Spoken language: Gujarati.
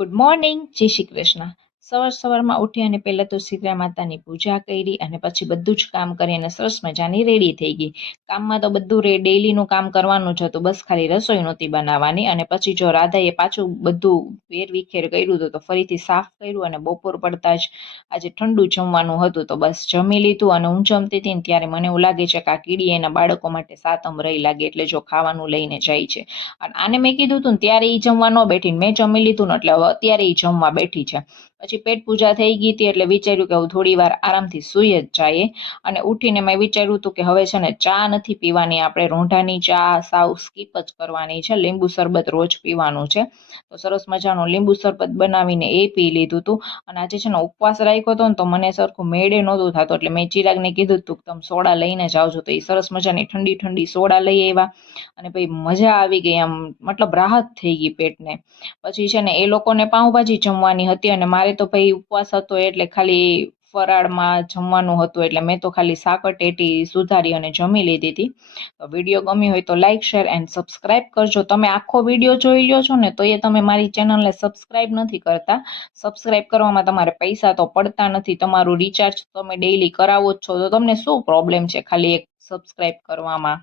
ગુડ મોર્નિંગ, જય શ્રી કૃષ્ણ. સવારમાં ઉઠી અને પહેલા તો શીતળા માતાની પૂજા કરી અને પછી બધું જ કામ કરી અને સરસ મજાની રેડી થઈ ગઈ. કામમાં તો બધું ડેઈલીનું કામ કરવાનું જ હતું, બસ ખાલી રસોઈ નહોતી બનાવવાની. અને પછી જો રાધાએ પાછું બધું વેરવિખેર કર્યું હતું તો ફરીથી સાફ કર્યું અને બપોર પડતા જ આજે ઠંડુ જમવાનું હતું તો બસ જમી લીધું. અને હું જમતી હતી ને ત્યારે મને એવું લાગે છે કે આ કીડી એના બાળકો માટે સાતમ રહી લાગે, એટલે જો ખાવાનું લઈને જાય છે. અને આને મેં કીધું હતું ને ત્યારે એ જમવા ન બેઠી, મેં જમી લીધું ને એટલે હવે અત્યારે એ જમવા બેઠી છે. પછી પેટ પૂજા થઈ ગઈ હતી એટલે વિચાર્યું કે હું થોડી વાર આરામથી સૂઈ જ જાય. અને ઉઠીને મેં વિચાર્યું હતું કે હવે છે ને ચા નથી પીવાની, આપણે રોંઢાની ચા સાવ સ્કીપ જ કરવાની છે, લીંબુ શરબત રોજ પીવાનું છે. તો સરસ મજાનું લીંબુ શરબત બનાવીને એ પી લીધું હતું. અને આજે છે ને ઉપવાસ રાખ્યો હતો ને તો મને સરખું મેળે નહોતું થતું, એટલે મેં ચિરાગને કીધું હતું કે તમે સોડા લઈને જ આવજો. તો એ સરસ મજાની ઠંડી ઠંડી સોડા લઈ આવ્યા અને ભાઈ મજા આવી ગઈ, આમ મતલબ રાહત થઈ ગઈ પેટને. પછી છે ને એ લોકોને પાઉંભાજી જમવાની હતી અને મારે તો ભાઈ ઉપવાસ હતો એટલે ખાલી ફરાળમાં જમવાનું હતું, એટલે મેં તો ખાલી સાકરટેટી સુધારી અને જમી લીધી હતી. તો વિડીયો ગમી હોય તો લાઇક, શેર એન્ડ સબસ્ક્રાઇબ કરજો. તમે આખો વિડીયો જોઈ લ્યો છો ને તો એ તમે મારી ચેનલને સબસ્ક્રાઇબ નથી કરતા. સબસ્ક્રાઇબ કરવામાં તમારે પૈસા તો પડતા નથી, તમારું રિચાર્જ તમે ડેઈલી કરાવો જ છો, તો તમને શું પ્રોબ્લેમ છે ખાલી એક સબસ્ક્રાઇબ કરવામાં?